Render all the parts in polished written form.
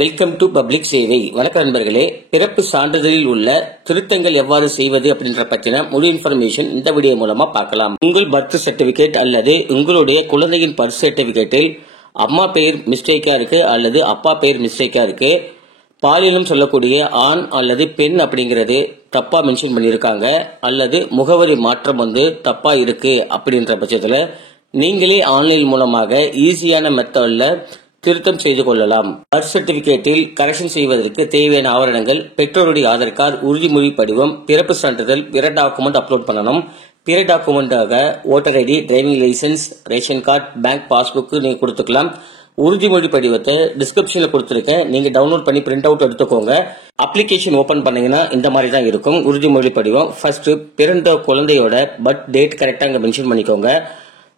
Welcome to public சேவை. வணக்கம் நண்பர்களே, பிறப்பு சான்றிதழில் உள்ள திருத்தங்கள் எவ்வாறு செய்வது அப்படின்ற பற்றின முழு இன்ஃபர்மேஷன் இந்த வீடியோ மூலமா பார்க்கலாம். உங்கள் பர்த் சர்டிபிகேட் அல்லது உங்களுடைய குழந்தையின் பர்த் சர்டிபிகேட்டில் அம்மா பெயர் மிஸ்டேக்கா இருக்கு அல்லது அப்பா பெயர் மிஸ்டேக்கா இருக்கு, பாலினம் சொல்லக்கூடிய ஆண் அல்லது பெண் அப்படிங்கிறது தப்பா மென்ஷன் பண்ணியிருக்காங்க, அல்லது முகவரி மாற்றம் தப்பா இருக்கு அப்படின்ற பட்சத்தில் நீங்களே ஆன்லைன் மூலமாக ஈஸியான மெத்தட்ல திருத்தம் செய்து கொள்ளலாம். பர்த் சர்டிபிகேட்டில் கரெக்ஷன் செய்வதற்கு தேவையான ஆவணங்கள் பெற்றோருடைய ஆதார் கார்டு, உறுதிமொழி படிவம், பிறப்பு சான்றிதழ், பிற டாக்குமெண்ட் அப்லோட் பண்ணணும். பிற டாக்குமெண்டாக voter ID, driving licence, ration card, bank passbook நீங்க கொடுத்துக்கலாம். உறுதிமொழி படிவத்தை டிஸ்கிரிப்ஷன்ல கொடுத்துருக்கேன், நீங்க டவுன்லோட் பண்ணி பிரிண்ட் அவுட் எடுத்துக்கோங்க. அப்ளிகேஷன் ஓபன் பண்ணீங்கன்னா இந்த மாதிரி தான் இருக்கும் உறுதிமொழி படிவம். ஃபர்ஸ்ட் பிறந்த குழந்தையோட பர்த் டேட் கரெக்டா அங்க மென்ஷன் பண்ணிக்கோங்க.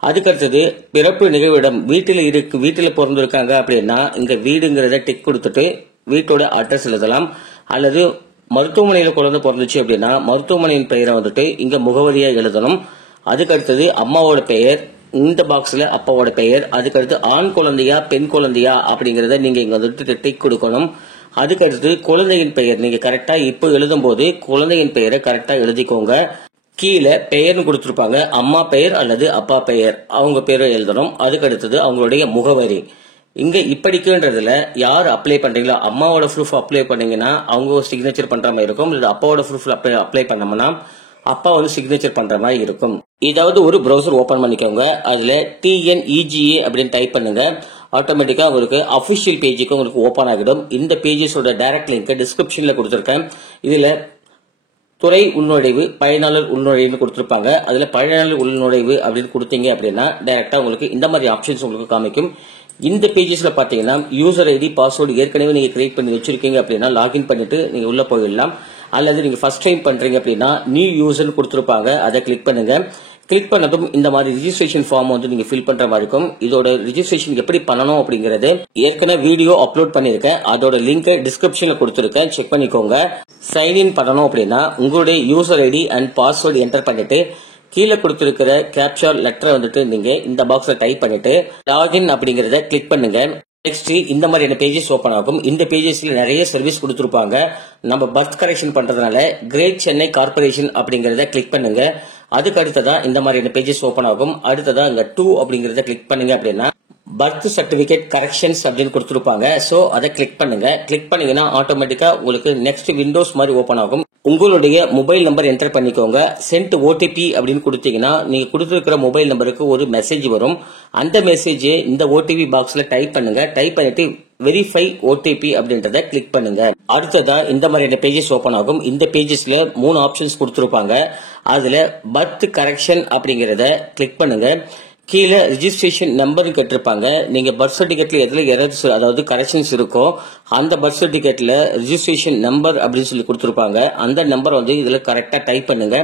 அதுக்கடுத்தது பிறப்பு நிகழ்விடம் வீட்டில் பிறந்திருக்காங்க அப்படின்னா இங்க வீடுங்கிறத டிக் கொடுத்துட்டு வீட்டோட அட்ரஸ் எழுதலாம். அல்லது மருத்துவமனையில குழந்தை பிறந்துச்சு அப்படின்னா மருத்துவமனையின் பெயரை இங்க முகவரியா எழுதணும். அதுக்கடுத்தது அம்மாவோட பெயர், இந்த பாக்ஸ்ல அப்பாவோட பெயர், அதுக்கடுத்து ஆண் குழந்தையா பெண் குழந்தையா அப்படிங்கறத நீங்க இங்க டிக் கொடுக்கணும். அதுக்கடுத்து குழந்தையின் பெயர் நீங்க கரெக்டா இப்போ எழுதும் போது குழந்தையின் பெயரை கரெக்டா எழுதிக்கோங்க. கீழே பெயர்னு கொடுத்துருப்பாங்க, அம்மா பெயர் அல்லது அப்பா பெயர், அவங்க பேரை எழுதணும். அதுக்கு அடுத்தது அவங்களுடைய முகவரி. இங்க இப்படிக்குன்றதுல யார் அப்ளை பண்றீங்களோ, அம்மாவோட ப்ரூஃப் அப்ளை பண்ணீங்கன்னா அவங்க சிக்னேச்சர் பண்ற மாதிரி இருக்கும். இல்ல அப்பாவோட ப்ரூஃப் அப்ளை பண்ணோம்னா அப்பா சிக்னேச்சர் பண்ற மாதிரி இருக்கும். ஏதாவது ஒரு ப்ரௌசர் ஓபன் பண்ணிக்கோங்க, அதுல TNEGA அப்படின்னு டைப் பண்ணுங்க. ஆட்டோமேட்டிக்கா உங்களுக்கு அபிஷியல் பேஜுக்கு உங்களுக்கு ஓபன் ஆகிடும். இந்த பேஜஸோட டைரக்ட் லிங்க் டிஸ்கிரிப்ஷன்ல கொடுத்திருக்கேன். இதுல துறை உள்நுழைவு, பயனாளர் உள்நுழைவு கொடுத்திருப்பாங்க. அதுல பயனாளர் உள்நுழைவு அப்படின்னு கொடுத்தீங்க அப்படின்னா டைரக்டா உங்களுக்கு இந்த மாதிரி ஆப்ஷன்ஸ் உங்களுக்கு காமிக்கும். இந்த பேஜஸ்ல பாத்தீங்கன்னா யூசர் ஐடி, பாஸ்வேர்டு ஏற்கனவே நீங்க கிரியேட் பண்ணி வச்சிருக்கீங்க அப்படின்னா லாகின் பண்ணிட்டு நீங்க உள்ள போயிடலாம். அல்லது நீங்க ஃபர்ஸ்ட் டைம் பண்றீங்க அப்படின்னா நியூ யூசர் கொடுத்திருப்பாங்க, அதை கிளிக் பண்ணுங்க. கிளிக் பண்ணதும் இந்த மாதிரி ரிஜிஸ்ட்ரேஷன் ஃபார்ம் நீங்க ஃபில் பண்ற மாதிரி இருக்கும். இதோட ரிஜிஸ்ட்ரேஷன் எப்படி பண்ணணும் அப்படிங்கறது ஏற்கனவே வீடியோ அப்லோட் பண்ணிருக்கேன், அதோட லிங்க் டிஸ்கிரிப்ஷன்ல கொடுத்திருக்கேன், செக் பண்ணிக்கோங்க. சைன்இன் பண்ணணும் அப்படின்னா உங்களுடைய user ID and password enter பண்ணிட்டு கீழே கொடுத்திருக்கிற கேப்சர் லெட்டரை நீங்க இந்த பாக்ஸ்ல டைப் பண்ணிட்டு லாகின் அப்படிங்கறத கிளிக் பண்ணுங்க. நெக்ஸ்ட் இந்த மாதிரியான பேஜஸ் ஓபன் ஆகும். இந்த பேஜஸ்ல நிறைய சர்வீஸ் கொடுத்திருப்பாங்க. நம்ம பர்த் கரெக்ஷன் பண்றதுனால கிரேட் சென்னை கார்பரேஷன் அப்படிங்கறத கிளிக் பண்ணுங்க. அதுக்கு அடுத்ததா இந்த மாதிரியான பேஜஸ் ஓபன் ஆகும். அடுத்ததா இங்க 2 அப்படிங்கறத கிளிக் பண்ணுங்க அப்படின்னா பர்த் சர்டிபிகேட் கரெக்ஷன்ஸ் அப்படின்னு கொடுத்திருப்பாங்க. சோ அதை கிளிக் பண்ணுங்க. கிளிக் பண்ணீங்கன்னா ஆட்டோமேட்டிக்கா உங்களுக்கு நெக்ஸ்ட் விண்டோஸ் மாதிரி ஓபன் ஆகும். உங்களுடைய மொபைல் நம்பர் என்டர் பண்ணிக்கோங்க. சென்ட் OTP அப்படின்னு கொடுத்தீங்கன்னா நீங்க கொடுத்திருக்கிற மொபைல் நம்பருக்கு ஒரு மெசேஜ் வரும். அந்த மெசேஜ் இந்த OTP பாக்ஸ்ல டைப் பண்ணுங்க. டைப் பண்ணிட்டு வெரிஃபை OTP அப்படின்றத கிளிக் பண்ணுங்க. அடுத்ததா இந்த மாதிரியான பேஜஸ் ஓபன் ஆகும். இந்த பேஜஸ்ல 3 ஆப்ஷன்ஸ் கொடுத்திருப்பாங்க. அதுல பர்த் கரெக்ஷன் அப்படிங்கறத கிளிக் பண்ணுங்க. கீழே ரிஜிஸ்ட்ரேஷன் நம்பர் கேட்டிருப்பாங்க. நீங்க பர்த் சர்டிபிகேட்ல எதுல எரர்ஸ் அதாவது கரெக்ஷன்ஸ் இருக்கோ அந்த பர்த் சர்டிபிகேட்ல ரிஜிஸ்ட்ரேஷன் நம்பர் அப்படின்னு சொல்லி கொடுத்திருப்பாங்க. அந்த நம்பர் இதுல கரெக்டா டைப் பண்ணுங்க.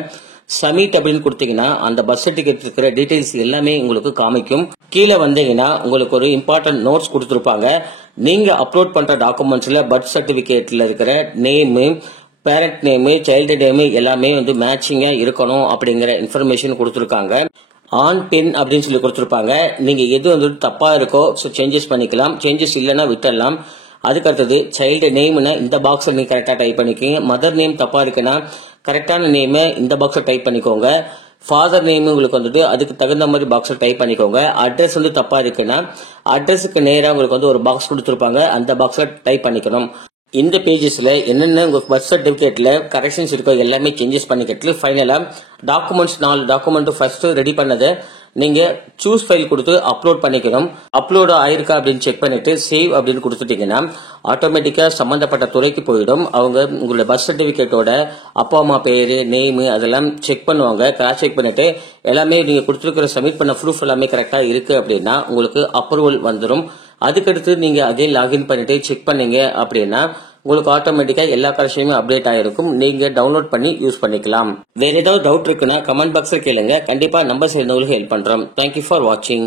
சப்மிட் அப்படின்னு கொடுத்தீங்கன்னா அந்த பர்த் சர்டிபிகேட் இருக்கிற டீடைல்ஸ் எல்லாமே உங்களுக்கு காமிக்கும். கீழே வந்தீங்கன்னா உங்களுக்கு ஒரு இம்பார்ட்டன்ட் நோட்ஸ் கொடுத்திருப்பாங்க. நீங்க அப்லோட் பண்ற டாக்குமெண்ட்ஸ்ல பர்த் சர்டிபிகேட்ல இருக்கிற name, parent name, child name எல்லாமே மேட்சிங்கா இருக்கணும் அப்படிங்கிற இன்ஃபர்மேஷன் கொடுத்திருக்காங்க. ஆண் பெண் அப்படின்னு சொல்லி கொடுத்திருப்பாங்க. நீங்க எது தப்பா இருக்கோ சேஞ்சஸ் பண்ணிக்கலாம், சேஞ்சஸ் இல்லைன்னா விட்டுடலாம். அதுக்கு அடுத்தது சைல்டு நேம்னா இந்த பாக்ஸ்ல நீங்க கரெக்டா டைப் பண்ணிக்கோங்க. மதர் நேம் தப்பா இருக்குன்னா கரெக்டான நேம் இந்த பாக்ஸ்ல டைப் பண்ணிக்கோங்க. ஃபாதர் நேம் உங்களுக்கு அதுக்கு தகுந்த மாதிரி பாக்ஸ்ல டைப் பண்ணிக்கோங்க. அட்ரஸ் தப்பா இருக்குன்னா அட்ரஸுக்கு நேரா உங்களுக்கு ஒரு பாக்ஸ் கொடுத்திருப்பாங்க, அந்த பாக்ஸ்ல டைப் பண்ணிக்கணும். இந்த பேஜஸ்ல என்னென்ன உங்க பர்த் சர்டிபிகேட்ல கரெக்ஷன்ஸ் இருக்கோ எல்லாமே சேஞ்சஸ் பண்ணிக்கிட்டு ஃபைனலா டாக்குமெண்ட்ஸ் 4 டாக்குமெண்ட் ஃபர்ஸ்ட் ரெடி பண்ணதை நீங்க சூஸ் ஃபைல் கொடுத்து அப்லோட் பண்ணிக்கணும். அப்லோட் ஆயிருக்கா அப்படின்னு செக் பண்ணிட்டு சேவ் அப்படின்னு கொடுத்துட்டீங்கன்னா ஆட்டோமேட்டிக்கா சம்பந்தப்பட்ட துறைக்கு போயிடும். அவங்க உங்களோட பர்த் சர்டிபிகேட்டோட அப்பா அம்மா பேரு, நேம் அதெல்லாம் செக் பண்ணுவாங்க. கிராஸ் செக் பண்ணிட்டு எல்லாமே நீங்க கொடுத்துருக்கிற சப்மிட் பண்ண ப்ரூஃப் எல்லாமே கரெக்டா இருக்கு அப்படின்னா உங்களுக்கு அப்ரூவல் வந்துடும். அதுக்கடுத்து நீங்க அதே லாகின் பண்ணிட்டு செக் பண்ணீங்க அப்படின்னா உங்களுக்கு ஆட்டோமேட்டிக்கா எல்லா கரெக்ஷனுமே அப்டேட் ஆயிருக்கும். நீங்க டவுன்லோட் பண்ணி யூஸ் பண்ணிக்கலாம். வேற ஏதாவது டவுட் இருக்குன்னா கமெண்ட் பாக்ஸ்ல கேளுங்க, கண்டிப்பா நம்பர் சேர்ந்தவங்களுக்கு ஹெல்ப் பண்றோம். தேங்க்யூ ஃபார் வாட்சிங்.